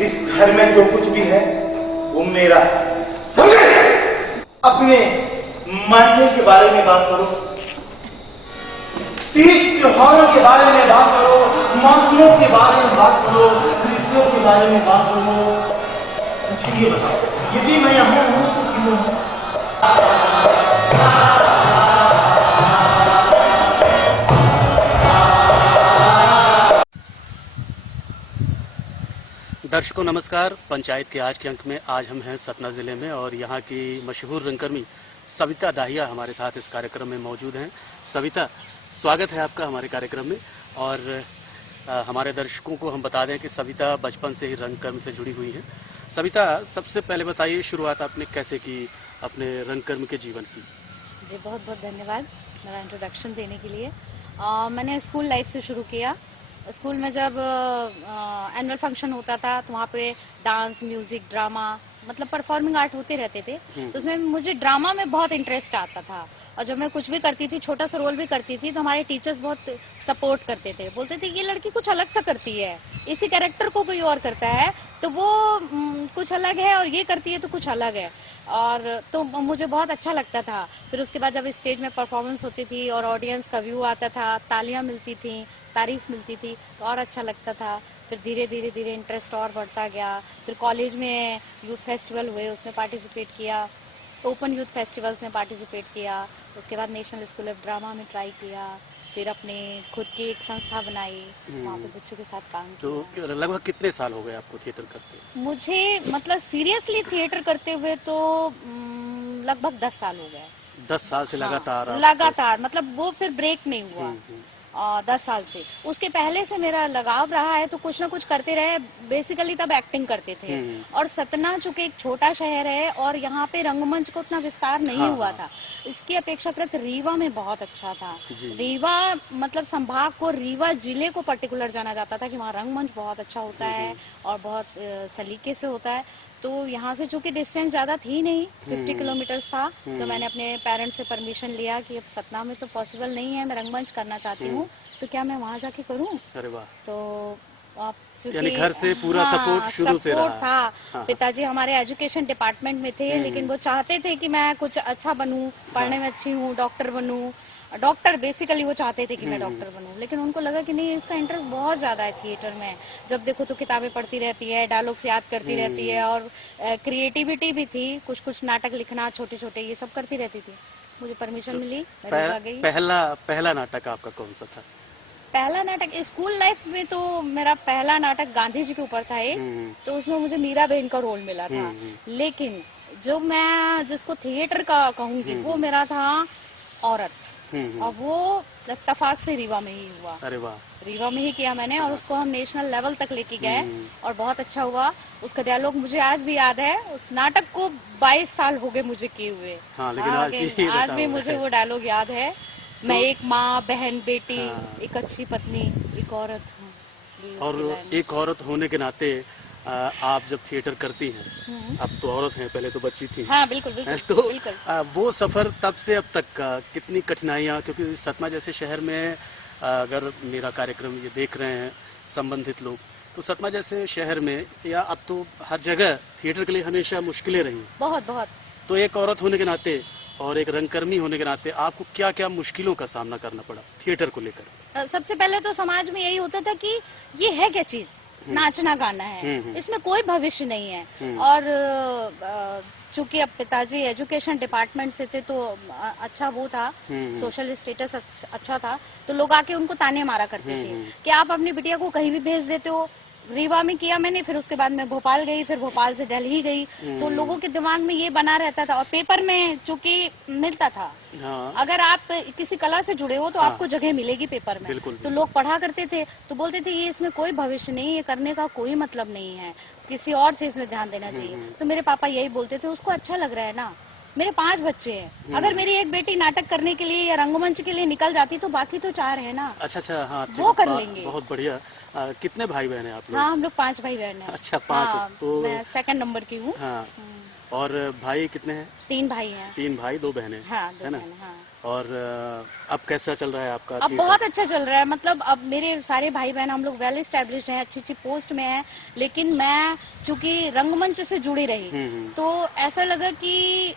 इस घर में जो कुछ भी है वो मेरा, समझे? अपने मायने के बारे में बात करो, तीज त्योहारों के बारे में बात करो, मौसमों के बारे में बात करो, ऋतुओं के बारे में बात करो। अच्छा ये बताओ, यदि मैं यहां हूं तो क्यों हूं? दर्शकों नमस्कार। पंचायत के आज के अंक में आज हम हैं सतना जिले में और यहाँ की मशहूर रंगकर्मी सविता दाहिया हमारे साथ इस कार्यक्रम में मौजूद हैं। सविता, स्वागत है आपका हमारे कार्यक्रम में। और हमारे दर्शकों को हम बता दें कि सविता बचपन से ही रंगकर्म से जुड़ी हुई हैं। सविता, सबसे पहले बताइए शुरुआत आपने कैसे की अपने रंगकर्म के जीवन की? जी बहुत बहुत धन्यवाद मेरा इंट्रोडक्शन देने के लिए। मैंने स्कूल लाइफ से शुरू किया। स्कूल में जब एनुअल फंक्शन होता था तो वहाँ पे डांस, म्यूजिक, ड्रामा, मतलब परफॉर्मिंग आर्ट होते रहते थे। तो उसमें मुझे ड्रामा में बहुत इंटरेस्ट आता था और जब मैं कुछ भी करती थी, छोटा सा रोल भी करती थी, तो हमारे टीचर्स बहुत सपोर्ट करते थे। बोलते थे ये लड़की कुछ अलग सा करती है, इसी कैरेक्टर को कोई और करता है तो वो कुछ अलग है और ये करती है तो कुछ अलग है। और तो मुझे बहुत अच्छा लगता था। फिर उसके बाद जब स्टेज में परफॉर्मेंस होती थी और ऑडियंस का व्यू आता था, तालियां मिलती थी, तारीफ मिलती थी तो और अच्छा लगता था। फिर धीरे धीरे धीरे इंटरेस्ट और बढ़ता गया। फिर कॉलेज में यूथ फेस्टिवल हुए, उसमें पार्टिसिपेट किया, ओपन यूथ फेस्टिवल्स में पार्टिसिपेट किया। उसके बाद नेशनल स्कूल ऑफ ड्रामा में ट्राई किया। फिर अपने खुद की एक संस्था बनाई, वहाँ पे बच्चों के साथ काम किया। तो लगभग कितने साल हो गए आपको थिएटर करते? मुझे मतलब सीरियसली थिएटर करते हुए तो लगभग 10 साल हो गए। 10 साल से लगातार? हाँ, लगातार, मतलब वो फिर ब्रेक नहीं हुआ। 10 साल से। उसके पहले से मेरा लगाव रहा है तो कुछ ना कुछ करते रहे। बेसिकली तब एक्टिंग करते थे। और सतना चूंकि एक छोटा शहर है और यहाँ पे रंगमंच को उतना विस्तार नहीं हुआ था, इसकी अपेक्षाकृत रीवा में बहुत अच्छा था। रीवा मतलब संभाग को, रीवा जिले को पर्टिकुलर जाना जाता था कि वहाँ रंगमंच बहुत अच्छा होता है और बहुत सलीके से होता है। तो यहाँ से चूंकि डिस्टेंस ज्यादा थी नहीं, 50 किलोमीटर्स था, तो मैंने अपने पेरेंट्स से परमिशन लिया कि अब सतना में तो पॉसिबल नहीं है, मैं रंगमंच करना चाहती हूँ, तो क्या मैं वहाँ जाके करूँ? अरे वाह। तो आप यानी घर से पूरा सपोर्ट शुरू से रहा? था। पिताजी हमारे एजुकेशन डिपार्टमेंट में थे, लेकिन वो चाहते थे कि मैं कुछ अच्छा बनूं, पढ़ने में अच्छी हूँ, डॉक्टर बनूं। डॉक्टर बेसिकली वो चाहते थे कि मैं डॉक्टर बनूं, लेकिन उनको लगा कि नहीं, इसका इंटरेस्ट बहुत ज्यादा है थिएटर में। जब देखो तो किताबें पढ़ती रहती है, डायलॉग्स याद करती रहती है और क्रिएटिविटी भी थी, कुछ कुछ नाटक लिखना, छोटे छोटे ये सब करती रहती थी। मुझे परमिशन मिली, मैं रीवा गई। पहला नाटक आपका कौन सा था? पहला नाटक स्कूल लाइफ में तो मेरा पहला नाटक गांधी जी के ऊपर था एक, तो उसमें मुझे मीरा बहन का रोल मिला था। लेकिन जो मैं जिसको थिएटर का कहूंगी वो मेरा था औरत, और वो इत्तेफाक से रीवा में ही हुआ। अरे वाह। रीवा में ही किया मैंने और उसको हम नेशनल लेवल तक लेके गए और बहुत अच्छा हुआ। उसका डायलॉग मुझे आज भी याद है। उस नाटक को 22 साल हो गए मुझे किए हुए। हाँ, लेकिन आज भी मुझे वो डायलॉग याद है। मैं एक माँ, बहन, बेटी, एक अच्छी पत्नी, एक औरत हूँ। और एक औरत होने के नाते आप जब थिएटर करती हैं, अब तो औरत हैं, पहले तो बच्ची थी। हाँ बिल्कुल बिल्कुल। तो बिल्कुल। वो सफर तब से अब तक का कितनी कठिनाइयाँ, क्योंकि सतना जैसे शहर में अगर मेरा कार्यक्रम ये देख रहे हैं संबंधित लोग, तो सतना जैसे शहर में या अब तो हर जगह थिएटर के लिए हमेशा मुश्किलें रही। बहुत बहुत। तो एक औरत होने के नाते और एक रंगकर्मी होने के नाते आपको क्या क्या मुश्किलों का सामना करना पड़ा थिएटर को लेकर? सबसे पहले तो समाज में यही होता था कि ये है क्या चीज, नाचना गाना है, इसमें कोई भविष्य नहीं है। और चूंकि अब पिताजी एजुकेशन डिपार्टमेंट से थे तो अच्छा वो था, सोशल स्टेटस अच्छा था, तो लोग आके उनको ताने मारा करते थे कि आप अपनी बिटिया को कहीं भी भेज देते हो। रीवा में किया मैंने, फिर उसके बाद मैं भोपाल गई, फिर भोपाल से दिल्ली गई, तो लोगों के दिमाग में ये बना रहता था। और पेपर में चूंकि मिलता था, अगर आप किसी कला से जुड़े हो तो आपको जगह मिलेगी पेपर में, तो लोग पढ़ा करते थे, तो बोलते थे ये इसमें कोई भविष्य नहीं, ये करने का कोई मतलब नहीं है, किसी और चीज में ध्यान देना चाहिए। तो मेरे पापा यही बोलते थे, उसको अच्छा लग रहा है ना, मेरे 5 बच्चे हैं, अगर मेरी एक बेटी नाटक करने के लिए या रंगमंच के लिए निकल जाती तो बाकी तो 4 है ना। अच्छा, हाँ, वो कर लेंगे। बहुत बढ़िया। कितने भाई बहन हैं आप लोग? हाँ, हम लोग 5 भाई बहन हैं। अच्छा, 5। हाँ, तो मैं सेकंड नंबर की हूँ। हाँ, और भाई कितने हैं? 3 भाई हैं। 3 भाई 2 बहनें, हाँ, 2 है ना? बहन, हाँ। और अब कैसा चल रहा है आपका अब थिएटर? बहुत अच्छा चल रहा है, मतलब अब मेरे सारे भाई बहन हम लोग वेल एस्टेब्लिश्ड हैं, अच्छी अच्छी पोस्ट में हैं, लेकिन मैं चूंकि रंगमंच से जुड़ी रही, तो ऐसा लगा कि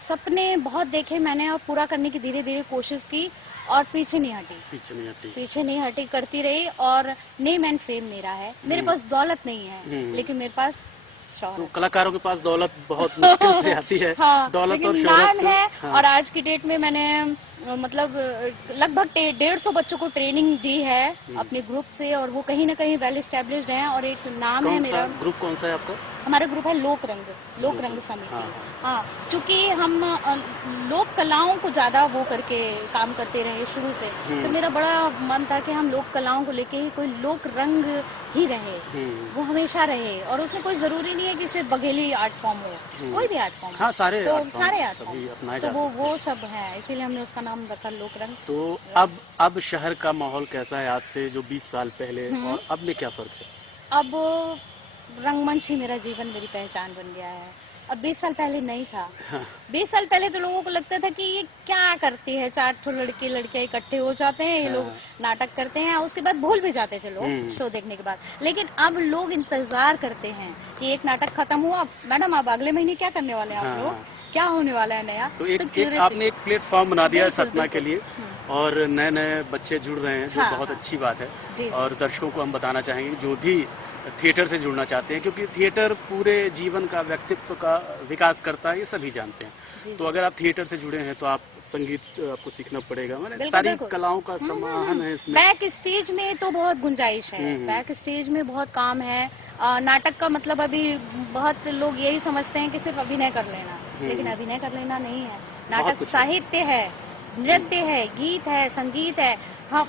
सपने बहुत देखे मैंने और पूरा करने की धीरे धीरे कोशिश की और पीछे नहीं हटी। पीछे नहीं हटी, करती रही और नेम एंड फेम मेरा है। मेरे पास दौलत नहीं है, लेकिन मेरे पास तो शौहरत। कलाकारों के पास दौलत बहुत मुश्किल से आती है। हाँ, दौलत और लेकिन शोहरत नाम है। हाँ। और आज की डेट में मैंने मतलब लगभग 150 बच्चों को ट्रेनिंग दी है अपने ग्रुप से, और वो कहीं ना कहीं वेल एस्टेब्लिश्ड हैं और एक नाम है मेरा। ग्रुप कौन सा है आपका? हमारा ग्रुप है लोक रंग समिति। हाँ, हाँ, क्योंकि हम लोक कलाओं को ज्यादा वो करके काम करते रहे शुरू से, तो मेरा बड़ा मन था कि हम लोक कलाओं को लेके ही कोई लोक रंग ही रहे, वो हमेशा रहे, और उसमें कोई जरूरी नहीं है कि सिर्फ बघेली आर्ट फॉर्म हो, कोई भी आर्ट फॉर्म हो। हाँ, सारे तो आर्ट सारे फॉर्म आर्ट सभी फॉर्म, अपनाए तो जा सकते हैं। वो सब है, इसीलिए हमने उसका नाम रखा लोक रंग। तो अब शहर का माहौल कैसा है आज से जो 20 साल पहले, और अब में क्या फर्क है? अब रंगमंच ही मेरा जीवन, मेरी पहचान बन गया है। अब 20 साल पहले नहीं था। हाँ, 20 साल पहले तो लोगों को लगता था कि ये क्या करती है, 4 ठो लड़के लड़कियां इकट्ठे हो जाते हैं, ये लोग नाटक करते हैं, उसके बाद भूल भी जाते थे लोग शो देखने के बाद। लेकिन अब लोग इंतजार करते हैं कि एक नाटक खत्म हुआ, मैडम अब अगले महीने क्या करने वाले हैं आप लोग, क्या होने वाला है नया। तो एक आपने एक प्लेटफॉर्म बना दिया है सतना के लिए, बिल्कुल। और नए नए बच्चे जुड़ रहे हैं, जो हाँ, बहुत हाँ। अच्छी बात है। जी। और दर्शकों को हम बताना चाहेंगे जो भी थिएटर से जुड़ना चाहते हैं, क्योंकि थिएटर पूरे जीवन का, व्यक्तित्व का विकास करता है, ये सभी जानते हैं। तो अगर आप थिएटर से जुड़े हैं तो आप संगीत आपको सीखना पड़ेगा, मैंने सारी कलाओं का समाहन है इसमें। बैक स्टेज में तो बहुत गुंजाइश है, बैक स्टेज में बहुत काम है। नाटक का मतलब अभी बहुत लोग यही समझते हैं कि सिर्फ अभिनय कर लेना, लेकिन अभिनय कर लेना नहीं है। नाटक साहित्य है, नृत्य है, गीत है, संगीत है।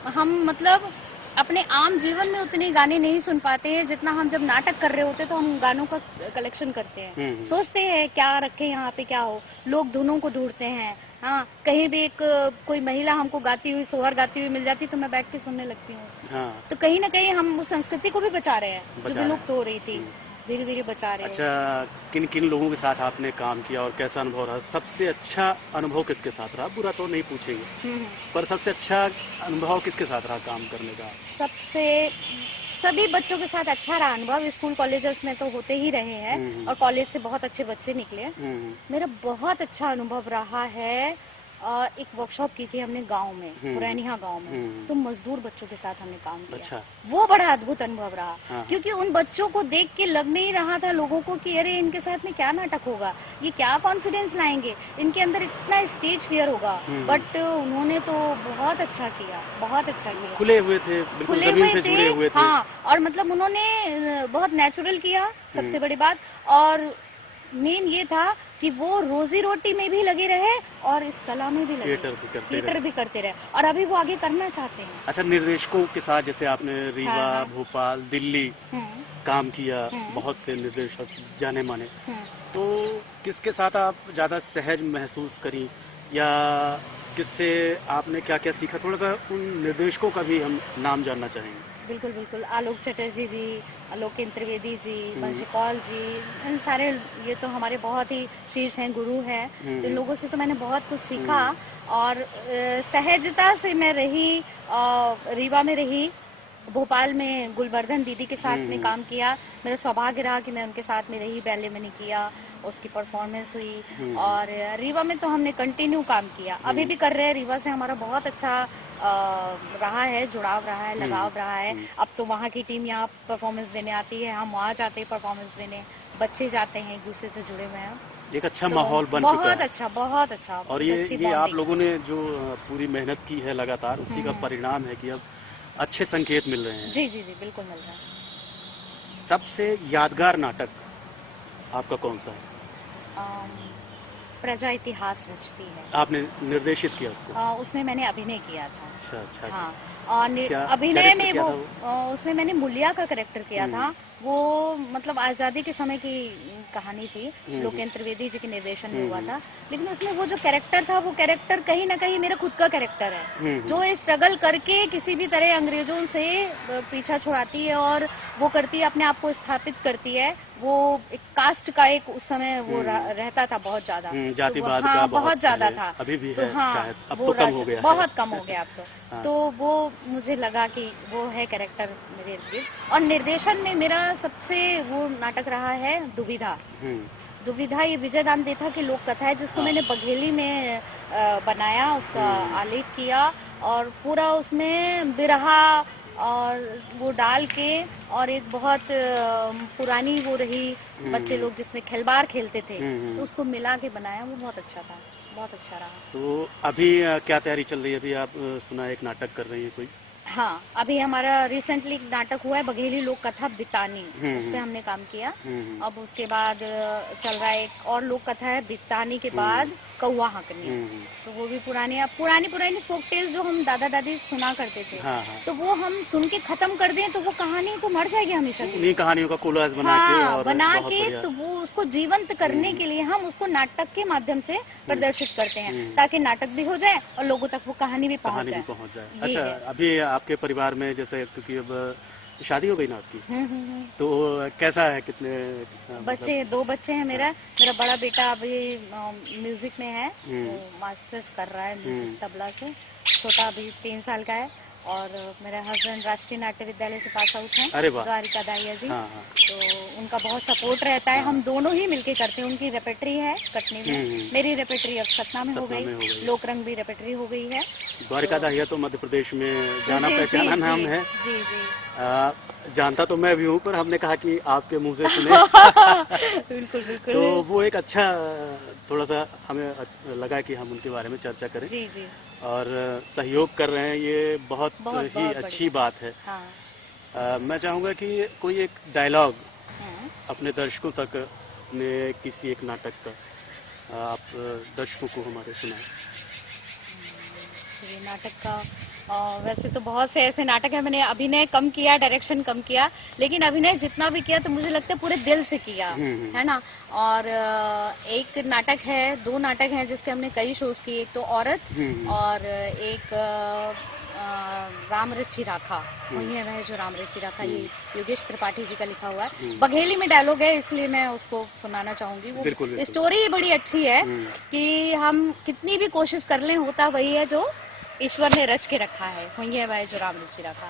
हम मतलब अपने आम जीवन में उतने गाने नहीं सुन पाते हैं जितना हम जब नाटक कर रहे होते तो हम गानों का कलेक्शन करते हैं, सोचते हैं क्या रखे यहाँ पे, क्या हो, लोग धुनों को ढूंढते हैं। हाँ, कहीं भी एक कोई महिला हमको गाती हुई, सोहर गाती हुई मिल जाती तो मैं बैठ के सुनने लगती हूँ। हाँ। तो कहीं ना कहीं हम उस संस्कृति को भी बचा रहे हैं जो विलुप्त हो रही थी, धीरे धीरे बचा रहे हैं। अच्छा, किन किन लोगों के साथ आपने काम किया और कैसा अनुभव रहा? सबसे अच्छा अनुभव किसके साथ रहा? बुरा तो नहीं पूछेंगे, पर सबसे अच्छा अनुभव किसके साथ रहा काम करने का? सभी बच्चों के साथ अच्छा रहा अनुभव। स्कूल कॉलेजेस में तो होते ही रहे हैं और कॉलेज से बहुत अच्छे बच्चे निकले। मेरा बहुत अच्छा अनुभव रहा है। एक वर्कशॉप की थी हमने गांव में, पुरैनिया गांव में, तो मजदूर बच्चों के साथ हमने काम किया। अच्छा। वो बड़ा अद्भुत अनुभव रहा। हाँ। क्योंकि उन बच्चों को देख के लग नहीं रहा था लोगों को कि अरे इनके साथ में क्या नाटक होगा, ये क्या कॉन्फिडेंस लाएंगे, इनके अंदर इतना स्टेज फियर होगा, बट उन्होंने तो बहुत अच्छा किया, बहुत अच्छा किया। खुले हुए थे, बिल्कुल जमीन से जुड़े हुए थे। हाँ, और मतलब उन्होंने बहुत नेचुरल किया, सबसे बड़ी बात। और मेन ये था कि वो रोजी रोटी में भी लगे रहे और इस कला में भी लगे, थिएटर भी करते रहे, और अभी वो आगे करना चाहते हैं। अच्छा, निर्देशकों के साथ जैसे आपने रीवा, भोपाल, दिल्ली काम किया, बहुत से निर्देशक जाने माने, तो किसके साथ आप ज्यादा सहज महसूस करी, या किससे आपने क्या क्या सीखा? थोड़ा सा उन निर्देशकों का भी हम नाम जानना चाहेंगे। बिल्कुल बिल्कुल। आलोक चटर्जी जी, लोकेन्द्र त्रिवेदी जी, वंशी कौल जी, इन सारे, ये तो हमारे बहुत ही शीर्ष हैं, गुरु हैं। तो इन लोगों से तो मैंने बहुत कुछ सीखा, और सहजता से मैं रही, रीवा में रही, भोपाल में गुलवर्धन दीदी के साथ में काम किया। मेरा सौभाग्य रहा कि मैं उनके साथ में रही, बैले मैंने किया, उसकी परफॉर्मेंस हुई। और रीवा में तो हमने कंटिन्यू काम किया, अभी भी कर रहे हैं। रीवा से हमारा बहुत अच्छा रहा है, जुड़ाव रहा है, लगाव रहा है। अब तो वहाँ की टीम यहाँ परफॉर्मेंस देने आती है, हम वहाँ जाते हैं परफॉर्मेंस देने, बच्चे जाते हैं, एक दूसरे से जुड़े हुए हैं। एक अच्छा माहौल बन चुका है। बहुत अच्छा। और ये आप लोगों ने जो पूरी मेहनत की है लगातार, उसी का परिणाम है कि अब अच्छे संकेत मिल रहे हैं। जी जी जी, बिल्कुल मिल रहा है। सबसे यादगार नाटक आपका कौन सा है? प्रजा इतिहास रचती है। आपने निर्देशित किया उसको? उसमें मैंने अभिनय किया था। अच्छा अच्छा। हाँ, और क्या अभिनय चरित्र में क्या वो था उसमें मैंने मूलिया का कैरेक्टर किया हम्म। था। वो मतलब आज़ादी के समय की कहानी थी, हम्म। लोकेंद्र त्रिवेदी जी के निर्देशन में हम्म। हुआ था। लेकिन उसमें वो जो कैरेक्टर था, वो कैरेक्टर कहीं ना कहीं मेरा खुद का कैरेक्टर है, हम्म। जो स्ट्रगल करके किसी भी तरह अंग्रेजों से पीछा छुड़ाती है और वो करती है, अपने आप को स्थापित करती है। वो एक कास्ट का एक उस समय वो रहता था बहुत ज्यादा। तो जातिवाद का हाँ, बहुत ज्यादा पहले, था। अभी भी तो है हाँ, शायद, अब वो तो कम हो गया है। बहुत कम हो गया अब तो। हाँ। तो वो मुझे लगा कि वो है कैरेक्टर मेरे लिए। और निर्देशन में मेरा सबसे वो नाटक रहा है दुविधा। दुविधा ये विजय दान देथा की लोक कथा है, जिसको हाँ। मैंने बघेली में बनाया, उसका आलेख किया और पूरा उसमें बिरहा और वो डाल के, और एक बहुत पुरानी वो रही, बच्चे लोग जिसमें खिलवाड़ खेलते थे, तो उसको मिला के बनाया। वो बहुत अच्छा था, बहुत अच्छा रहा। तो अभी क्या तैयारी चल रही है? अभी आप सुना एक नाटक कर रही है कोई? हाँ, अभी हमारा रिसेंटली नाटक हुआ है बघेली लोक कथा बितानी, उस पे हमने काम किया। अब उसके बाद चल रहा है एक और लोक कथा है बितानी के बाद कौवा हंकनी। तो वो भी पुरानी पुरानी फोक टेल्स जो हम दादा दादी सुना करते थे। हाँ हाँ। तो वो हम सुन के खत्म कर दें तो वो कहानी तो मर जाएगी हमेशा के लिए। उन्हीं कहानियों का कोलाज बना के, और बना बहुत के बढ़िया। तो वो उसको जीवंत करने के लिए हम उसको नाटक के माध्यम से प्रदर्शित करते हैं, ताकि नाटक भी हो जाए और लोगों तक वो कहानी भी पहुंच जाए। अच्छा, अभी आपके परिवार में जैसे, क्योंकि अब शादी हो गई ना आपकी, तो कैसा है? कितने बच्चे? 2 बच्चे हैं। मेरा बड़ा बेटा अभी म्यूजिक में है, वो मास्टर्स कर रहा है म्यूजिक तबला से। छोटा अभी 3 साल का है। और मेरे हस्बैंड राष्ट्रीय नाट्य विद्यालय से पास आउट हैं, अरे वाह, द्वारिका दाहिया जी। हाँ हाँ। तो उनका बहुत सपोर्ट रहता है। हम दोनों ही मिलके करते हैं। उनकी रेपेट्री है कटनी में, मेरी रेपेट्री अब सतना में हो गई। लोकरंग भी रेपेट्री हो गई है। द्वारिका दाहिया तो मध्य प्रदेश में जाना पहचाना नाम है। जी जी। जानता तो मैं भी हूँ, पर हमने कहा कि आपके मुंह से सुने। बिल्कुल बिल्कुल। तो वो एक अच्छा, थोड़ा सा हमें लगा कि हम उनके बारे में चर्चा करें। जी जी। और सहयोग कर रहे हैं, ये बहुत ही अच्छी बात है। हाँ। मैं चाहूंगा कि कोई एक डायलॉग अपने दर्शकों तक, अपने किसी एक नाटक का आप दर्शकों को हमारे सुनाएं। नाटक का वैसे तो बहुत से ऐसे नाटक है। मैंने अभिनय कम किया, डायरेक्शन कम किया, लेकिन अभिनय जितना भी किया तो मुझे लगता है पूरे दिल से किया है ना। और एक नाटक है, 2 नाटक हैं जिसके हमने कई शोज किए। एक तो औरत और एक राम रची राखा। वही है वह जो राम रची राखा, ये योगेश त्रिपाठी जी का लिखा हुआ है। बघेली में डायलॉग है, इसलिए मैं उसको सुनाना चाहूंगी। वो स्टोरी बड़ी अच्छी है कि हम कितनी भी कोशिश कर लें, होता वही है जो ईश्वर ने रच के रखा है। वही है वह जो राम रची राखा।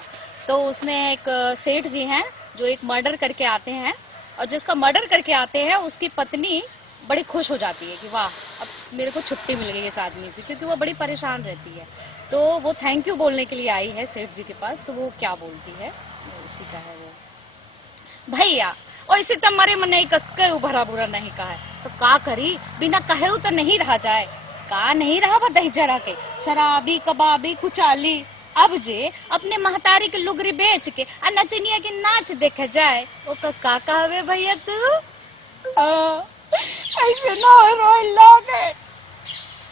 तो उसमें एक सेठ जी हैं जो एक मर्डर करके आते हैं, और जिसका मर्डर करके आते हैं उसकी पत्नी बड़ी खुश हो जाती है कि वाह, अब मेरे को छुट्टी मिल गई इस आदमी से, क्योंकि वो बड़ी परेशान रहती है। तो वो थैंक यू बोलने के लिए आई है सेठ जी के पास। तो वो क्या बोलती है, उसी का है वो। भैया और इसे तो मरे मन नहीं कक्के भरा बुरा नहीं कहा है, तो का करी, बिना कहे तो नहीं रहा जाए। का नहीं रहा बताई जरा के, शराबी कबाबी कुचाली, अब जे अपने महतारी के लुगरी बेच के नचनिया के नाच देखे जाए। ओ का कहवे भैया तू? ऐसे ना रोए लोगे,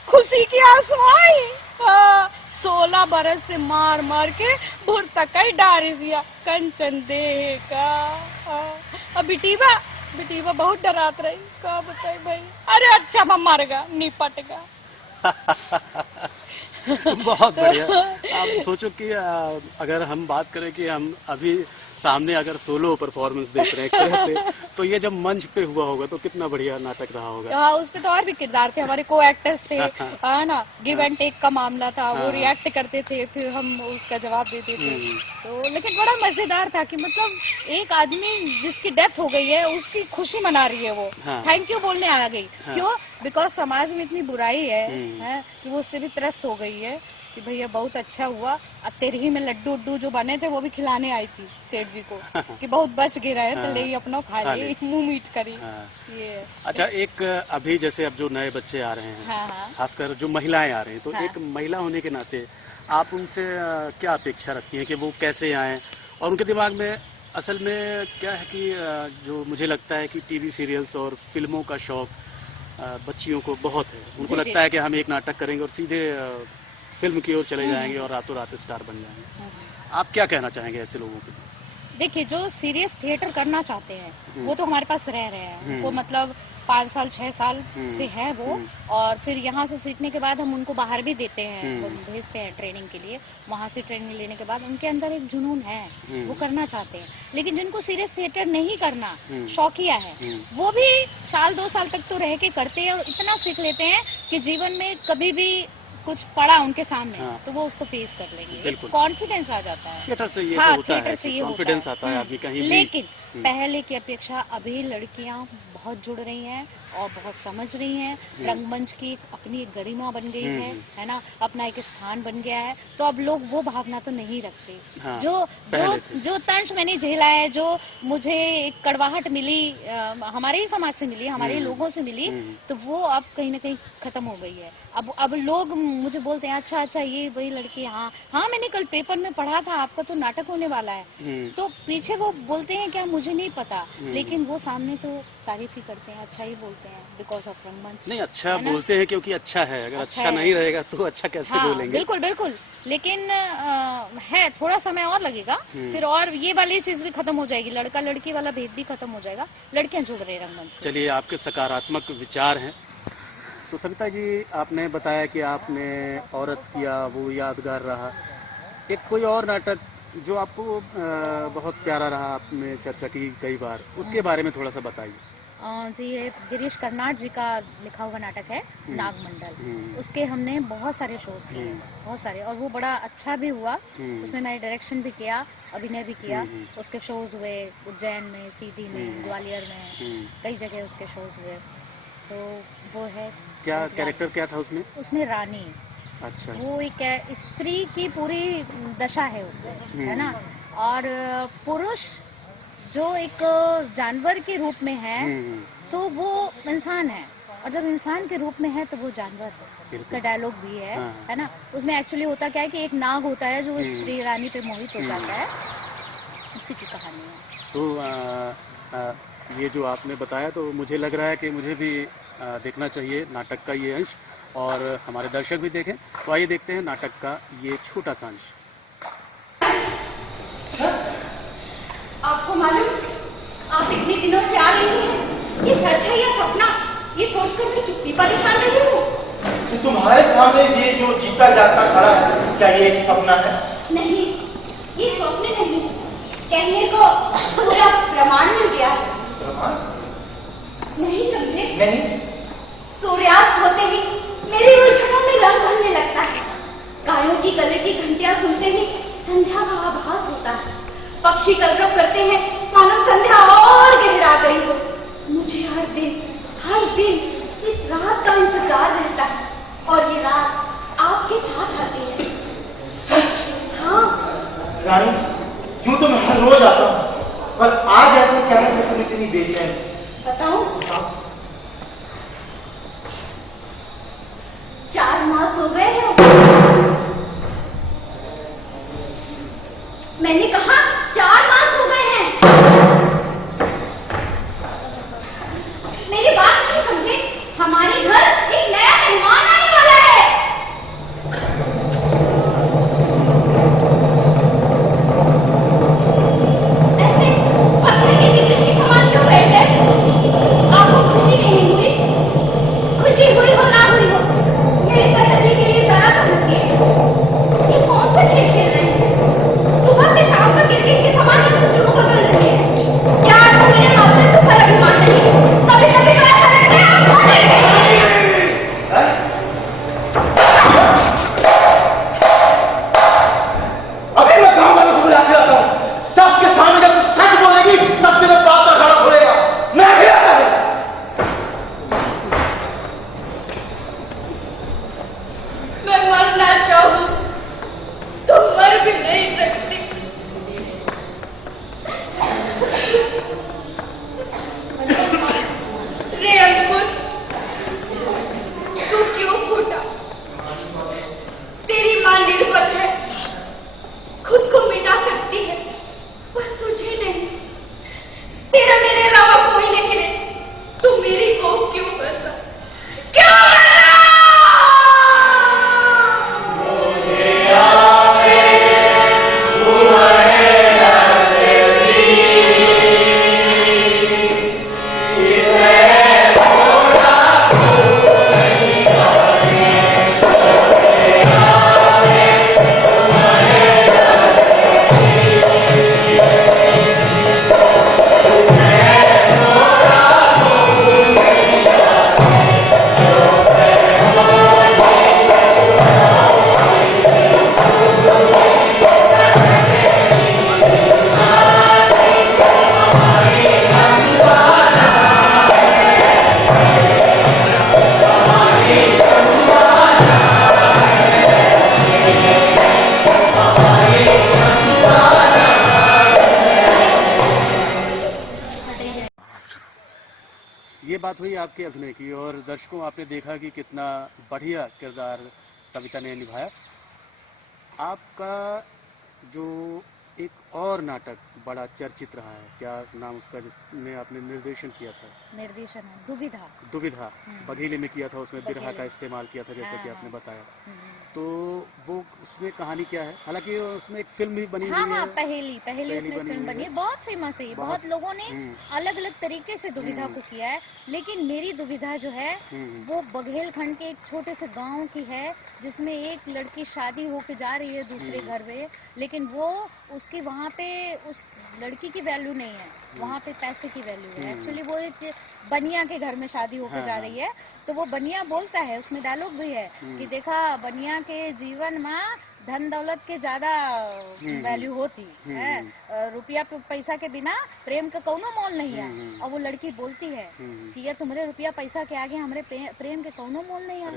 खुशी की आंसू आई। 16 बरस से मार मार के भूर तक ही डारी दिया कंचन दे का। अब बिटीबा बहुत डरात रही, का बताए भाई। अरे अच्छा मैं मर गा निपट गा। बहुत बढ़िया। आप सोचो कि अगर हम बात करें कि हम अभी सामने अगर सोलो परफॉर्मेंस देख रहे हैं तो ये जब मंच पे हुआ होगा तो कितना बढ़िया नाटक रहा होगा। हाँ, उसपे तो और भी किरदार थे, हमारे को एक्टर्स थे, है ना। गिव एंड टेक का मामला था, वो रिएक्ट करते थे, फिर हम उसका जवाब देते थे। तो लेकिन बड़ा मजेदार था कि मतलब एक आदमी जिसकी डेथ हो गई है उसकी खुशी मना रही है, वो थैंक यू बोलने आ गई। क्यों? बिकॉज समाज में इतनी बुराई है कि वो उससे भी त्रस्त हो गई है कि भैया बहुत अच्छा हुआ। अब तेरे ही में लड्डू उड्डू जो बने थे वो भी खिलाने आई थी सेठ जी को कि बहुत बच गए रहे तो ले अपना खा ले, मुंह मीठ करी। ये अच्छा, एक अभी जैसे अब जो नए बच्चे आ रहे हैं, खासकर जो महिलाएं आ रही हैं, तो एक महिला होने के नाते आप उनसे क्या अपेक्षा रखती हैं कि वो कैसे आएं, और उनके दिमाग में असल में क्या है कि जो मुझे लगता है कि टीवी सीरियल्स और फिल्मों का शौक बच्चियों को बहुत है, उनको जी, लगता है कि हम एक नाटक करेंगे और सीधे फिल्म की ओर चले जाएंगे और रातों रात स्टार बन जाएंगे। आप क्या कहना चाहेंगे ऐसे लोगों के लिए? देखिए, जो सीरियस थिएटर करना चाहते हैं वो तो हमारे पास रह रहे हैं, वो हम्म। मतलब 5 साल 6 साल से है वो, और फिर यहाँ से सीखने के बाद हम उनको बाहर भी देते हैं, वो भेजते हैं ट्रेनिंग के लिए। वहाँ से ट्रेनिंग लेने के बाद उनके अंदर एक जुनून है, वो करना चाहते हैं। लेकिन जिनको सीरियस थिएटर नहीं करना, शौकिया है, वो भी साल 2 साल तक तो रह के करते हैं और इतना सीख लेते हैं कि जीवन में कभी भी कुछ पड़ा उनके सामने तो वो उसको फेस कर लेंगे, कॉन्फिडेंस आ जाता है। थिएटर से ये हाँ, होता थिएटर है, से ये कॉन्फिडेंस आता है आदमी कहीं भी। लेकिन पहले की अपेक्षा अभी लड़कियां बहुत जुड़ रही हैं और बहुत समझ रही हैं। रंगमंच की अपनी एक गरिमा बन गई है ना, अपना एक स्थान बन गया है, तो अब लोग वो भावना तो नहीं रखते। हाँ, जो तंज मैंने झेला है, जो मुझे एक कड़वाहट मिली, हमारे ही समाज से मिली, हमारे ही लोगों से मिली, तो वो अब कहीं ना कहीं खत्म हो गई है। अब लोग मुझे बोलते हैं, अच्छा ये वही लड़की, हाँ मैंने कल पेपर में पढ़ा था आपका तो नाटक होने वाला है। तो पीछे वो बोलते हैं क्या मुझे नहीं पता, लेकिन वो सामने तो तारीफ ही करते हैं, अच्छा ही बोलते हैं, बिकॉज ऑफ रंगमंच। नहीं, अच्छा बोलते हैं क्योंकि अच्छा है, अगर अच्छा नहीं रहेगा तो अच्छा कैसे बोलेंगे? बिल्कुल बिल्कुल, लेकिन है थोड़ा समय और लगेगा, फिर और ये वाली चीज भी खत्म हो जाएगी, लड़का लड़की वाला भेद भी खत्म हो जाएगा, लड़कियां जुड़ रहे रंगमंच से। चलिए, आपके सकारात्मक विचार हैं। तो सविता जी, आपने बताया कि आपने औरत किया, वो यादगार रहा। एक कोई और नाटक जो आपको बहुत प्यारा रहा, आपने चर्चा की कई बार, उसके बारे में थोड़ा सा बताइए। जी, ये गिरीश कर्नाड जी का लिखा हुआ नाटक है, नागमंडल। उसके हमने बहुत सारे शोज किए, बहुत सारे, और वो बड़ा अच्छा भी हुआ। उसमें मैंने डायरेक्शन भी किया, अभिनय भी किया। उसके शोज हुए उज्जैन में, सीधी में, ग्वालियर में, कई जगह उसके शोज हुए। तो वो है। क्या कैरेक्टर क्या था उसमें? उसमें रानी। अच्छा। वो एक स्त्री की पूरी दशा है उसमें, है ना, और पुरुष जो एक जानवर के रूप में है, तो वो इंसान है, और जब इंसान के रूप में है तो वो जानवर है। उसका डायलॉग भी है ना। उसमें एक्चुअली होता क्या है कि एक नाग होता है जो स्त्री रानी पे मोहित हो जाता है, उसी की कहानी है। तो ये जो आपने बताया, तो मुझे लग रहा है कि मुझे भी देखना चाहिए नाटक का ये अंश, और हमारे दर्शक भी देखें। तो आइए देखते हैं नाटक का ये छोटा सा अंश। आपको मालूम, आप इतने दिनों से आ रही हैं, ये सच है या सपना, ये सोचकर मैं कितनी परेशान रही हूँ। तो तुम्हारे सामने ये जो जीता जागता खड़ा है, क्या ये सपना है? नहीं, ये स्वप्न नहीं, कहने को पूरा प्रमाण मिल गया है। प्रमाण? नहीं समझे? नहीं। सूर्यास्त होते ही मेरी उलझनों में रंग भरने लगता है। गायों की गले की घंटियां सुनते ही संध्या का आभास होता है। पक्षी कलरव करते हैं मानो संध्या और गहरा गई हो। मुझे हर दिन इस रात का इंतजार रहता है, और ये रात आपके साथ आती है। सच? हाँ रानी, यूं तो मैं हर रोज आता हूँ, पर आज ऐसा क्या है कि तुम इतनी बेचैन? बताऊं? 4 मास हो गए हैं। मैंने कहा 4 मास हो गए हैं। मेरी बात नहीं समझे, हमारे घर एक नया मेहमान आने वाला है। ऐसे पत्थर के पीछे के समान क्यों बैठ गए? आपको खुशी नहीं हुई? खुशी हुई हो ना हुई हो, मेरे तसल्ली के लिए जरा ये बात हुई आपके अभिनय की, और दर्शकों आपने देखा कि कितना बढ़िया किरदार सविता ने निभाया। आपका जो एक और नाटक बड़ा चर्चित रहा है, क्या नाम उसका जिसमें आपने निर्देशन किया था? निर्देशन है दुविधा। दुविधा, बघेले में किया था, उसमें बिरहा बघेले। का इस्तेमाल किया था जैसे कि हाँ, आपने हाँ। बताया। तो वो उसमें कहानी क्या है? हालांकि उसमें एक फिल्म भी बनी हाँ हुई हाँ, है। पहेली पहेली उसमें बनी फिल्म हुई बनी है, है। बहुत फेमस है ये, बहुत लोगों ने अलग अलग तरीके से दुविधा हम्म। को किया है। लेकिन मेरी दुविधा जो है वो बघेलखंड के एक छोटे से गांव की है, जिसमें एक लड़की शादी होके जा रही है दूसरे घर में, लेकिन वो उसकी वहाँ पे उस लड़की की वैल्यू नहीं है, वहाँ पे पैसे की वैल्यू है। एक्चुअली वो एक बनिया के घर में शादी होके जा रही है, तो वो बनिया बोलता है, उसमें डायलॉग भी है कि देखा बनिया के जीवन में धन दौलत के ज्यादा वैल्यू होती है, रुपया पैसा के बिना प्रेम का कौनो मोल नहीं है। और वो लड़की बोलती है कि ये तुम्हारे रुपया पैसा के आगे हमारे प्रेम के कौनो मोल नहीं है,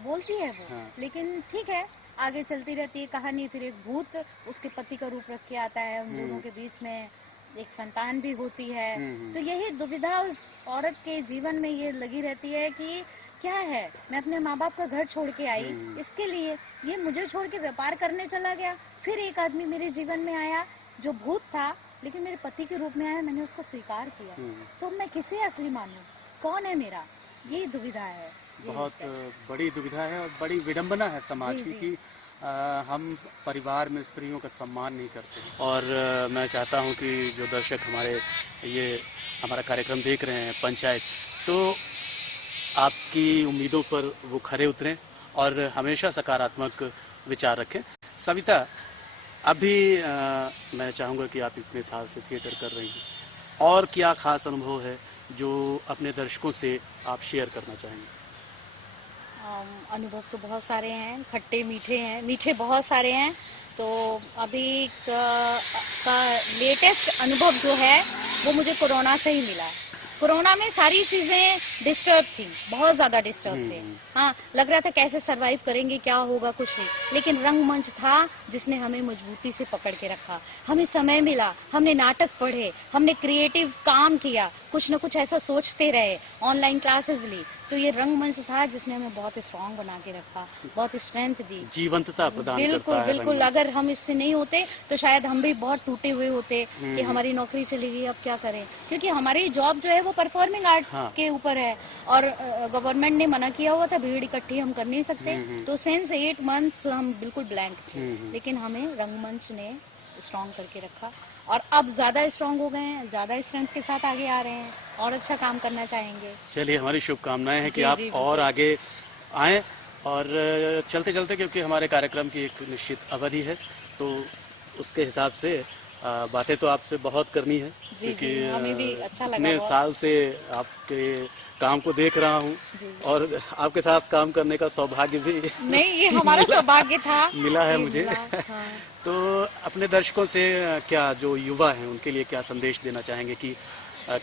बोलती है वो। लेकिन ठीक है, आगे चलती रहती है कहानी। फिर एक भूत उसके पति का रूप रख के आता है, उन दोनों के बीच में एक संतान भी होती है। तो यही दुविधा उस औरत के जीवन में ये लगी रहती है कि क्या है, मैं अपने माँ बाप का घर छोड़ के आई इसके लिए, ये मुझे छोड़ के व्यापार करने चला गया। फिर एक आदमी मेरे जीवन में आया जो भूत था, लेकिन मेरे पति के रूप में आया, मैंने उसको स्वीकार किया। तो मैं किसे असली मानूं, कौन है मेरा, यही दुविधा है। बहुत बड़ी दुविधा है और बड़ी विडंबना है समाज की कि हम परिवार में स्त्रियों का सम्मान नहीं करते। और मैं चाहता हूं कि जो दर्शक हमारा कार्यक्रम देख रहे हैं पंचायत, तो आपकी उम्मीदों पर वो खरे उतरें और हमेशा सकारात्मक विचार रखें। सविता, अभी मैं चाहूंगा कि आप इतने साल से थिएटर कर रही हैं, और क्या खास अनुभव है जो अपने दर्शकों से आप शेयर करना चाहेंगे? अनुभव तो बहुत सारे हैं, खट्टे मीठे हैं, मीठे बहुत सारे हैं। तो अभी का लेटेस्ट अनुभव जो है वो मुझे कोरोना से ही मिला। कोरोना में सारी चीजें डिस्टर्ब थी, बहुत ज्यादा डिस्टर्ब थे। हाँ, लग रहा था कैसे सरवाइव करेंगे, क्या होगा, कुछ नहीं। लेकिन रंगमंच था जिसने हमें मजबूती से पकड़ के रखा। हमें समय मिला, हमने नाटक पढ़े, हमने क्रिएटिव काम किया, कुछ न कुछ ऐसा सोचते रहे, ऑनलाइन क्लासेस ली। तो ये रंगमंच था जिसने हमें बहुत स्ट्रांग बना के रखा, बहुत स्ट्रेंथ दी, जीवंतता प्रदान बिल्कुल करता है बिल्कुल। अगर हम इससे नहीं होते तो शायद हम भी बहुत टूटे हुए होते कि हमारी नौकरी चली गई, अब क्या करें, क्योंकि हमारी जॉब जो है वो परफॉर्मिंग आर्ट के ऊपर है। और गवर्नमेंट ने मना किया हुआ था, भीड़ इकट्ठी हम कर नहीं सकते। तो सिंस 8 मंथ्स हम बिल्कुल ब्लैंक थे। लेकिन हमें रंगमंच ने स्ट्रांग करके रखा, और अब ज्यादा स्ट्रांग हो गए हैं, ज्यादा स्ट्रेंथ के साथ आगे आ रहे हैं और अच्छा काम करना चाहेंगे। चलिए, हमारी शुभकामनाएं हैं कि आप जी, और आगे आएं। और चलते चलते, क्योंकि हमारे कार्यक्रम की एक निश्चित अवधि है, तो उसके हिसाब से बातें तो आपसे बहुत करनी है, क्योंकि हमें भी अच्छा लगा। इतने साल से आपके काम को देख रहा हूँ, और आपके साथ काम करने का सौभाग्य भी नहीं, ये हमारा सौभाग्य था, मिला है मुझे। हाँ। तो अपने दर्शकों से क्या, जो युवा हैं, उनके लिए क्या संदेश देना चाहेंगे कि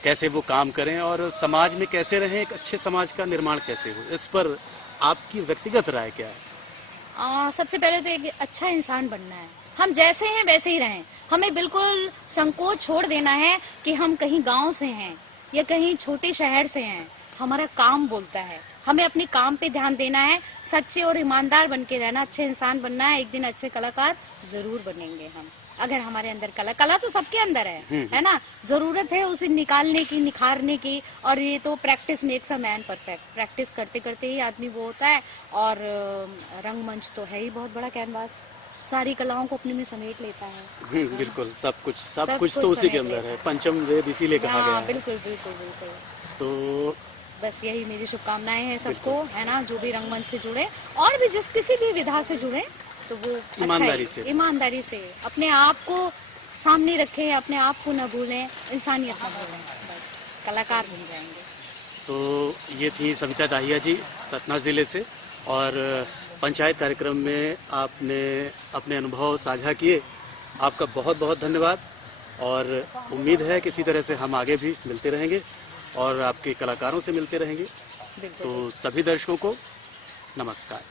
कैसे वो काम करें और समाज में कैसे रहें, एक अच्छे समाज का निर्माण कैसे हो, इस पर आपकी व्यक्तिगत राय क्या है? सबसे पहले तो एक अच्छा इंसान बनना है। हम जैसे हैं वैसे ही रहें। हमें बिल्कुल संकोच छोड़ देना है कि हम कहीं गांव से हैं या कहीं छोटे शहर से हैं। हमारा काम बोलता है, हमें अपने काम पे ध्यान देना है, सच्चे और ईमानदार बन के रहना, अच्छे इंसान बनना है। एक दिन अच्छे कलाकार जरूर बनेंगे हम, अगर हमारे अंदर कला तो सबके अंदर है ना। जरूरत है उसे निकालने की, निखारने की। और ये तो practice makes a man perfect. Practice करते करते ही आदमी वो होता है। और रंगमंच तो है ही बहुत बड़ा कैनवास, सारी कलाओं को अपने में समेट लेता है। बिल्कुल, सब कुछ तो उसी के अंदर है। पंचम वेद इसीलिए कहा गया है। बिल्कुल बिल्कुल बिल्कुल। तो बस यही मेरी शुभकामनाएं हैं सबको, है ना, जो भी रंगमंच से जुड़े और भी जिस किसी भी विधा से जुड़े, तो वो ईमानदारी से अपने आप को सामने रखें, अपने आप को न भूलें, इंसानियत न भूलें, बस कलाकार बन जाएंगे। तो ये थी सविता दाहिया जी, सतना जिले से, और पंचायत कार्यक्रम में आपने अपने अनुभव साझा किए। आपका बहुत बहुत धन्यवाद, और उम्मीद है कि इसी तरह से हम आगे भी मिलते रहेंगे और आपके कलाकारों से मिलते रहेंगे। तो सभी दर्शकों को नमस्कार।